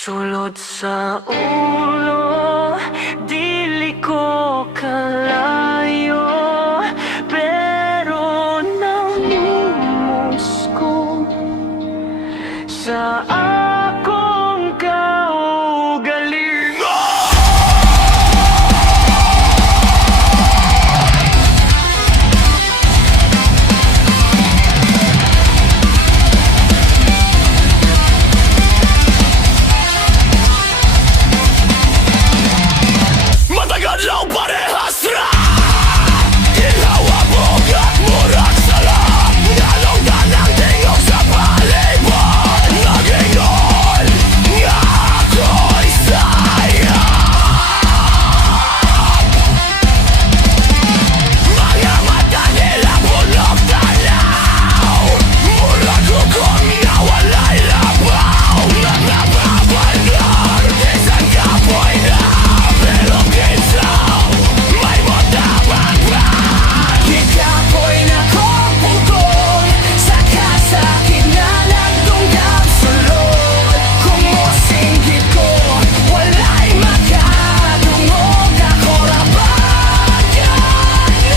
Sulod sa ulo, dili ko kalayo, pero namumos ko sa akong kaugalingon. Matagal parehas na ginawa mo at murag sala. Nalungdan ang tingog sa palibot. Nagingon nga ako'y sayang. Mga mata nila bulok tanaw. Murag hukom na walay labaw. Nagnababalor isang kapoy na pero kinsaw may motabang pa. Kikapoy na kong pugong sa kasakit na nagtunggam sulod. Kung mosinggit ko walay makadungog ako rapat yan.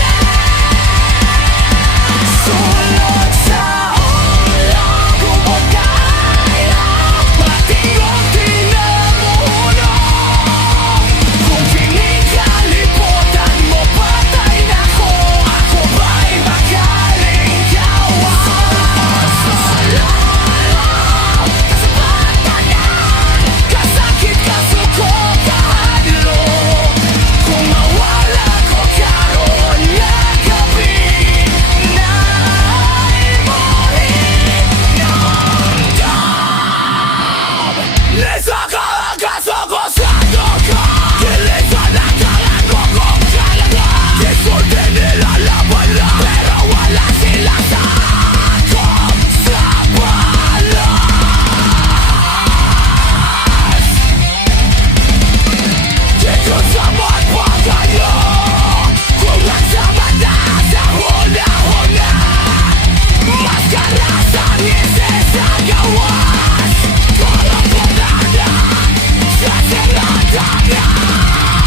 Sulod sa ulo kubot kaya patingog tinamuhulog. Kung pinikaliputan mo patay na ko, ako ba'y makaling kawan? Kasalanan, kasapatanan, kasakit, kasuko, kahadlok. Kung mawala ko karon nga gabi, na'y mo'y namdam. Lisa ka ang kasoko sa doka. Kilisa na kalan ko kung talaga. Kisulti nila laban lang, pero wala sila sa akong sabalas. Dito sa magpagayo, kung nagsama na sa hula-hula. Maskara sa ngisi sa gawas. Walang punanan sa sinatana.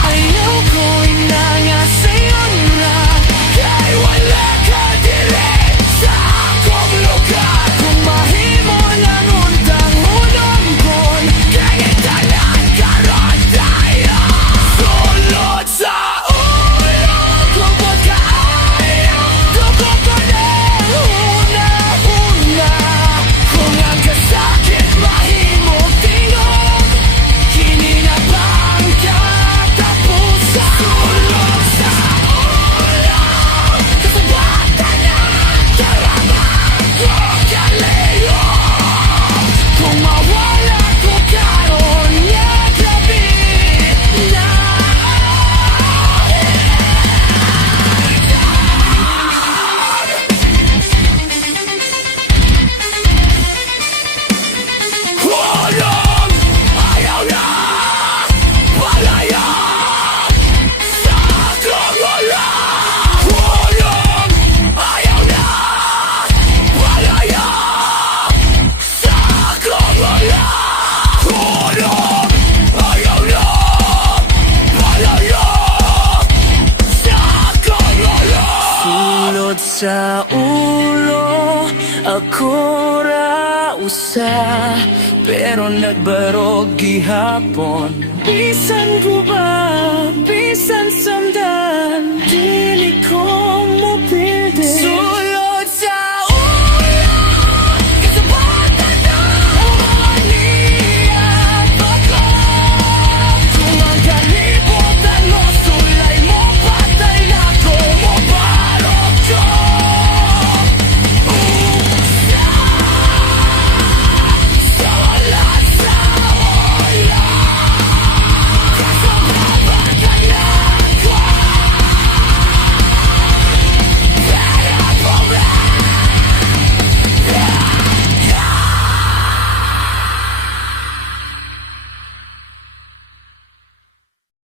Ayaw ko inangasayon na kay wala ka dili sa akong lugar. Kung mahimo lang untang hulongkon, kaya tanan karon tayo. Sulod sa ulo, kubot kaayo, dugog ko na una-una. Kung ang kasakit mahimong tingog, kini na bang katapusan? Sulod sa ulo, kasabatan na karamang ko kalayo. Kung mawala ko karon nga gabi, Hulog, ayaw na, palayang sa akong wala. Hulog, ayaw na, palayang sa akong wala. Hulog, ayaw na, palayang sa akong wala. Sulod sa ulo, ako ra usa, pero nagbarog gihapon. Bisan buba, bisan samdan, dili ko mo pilde.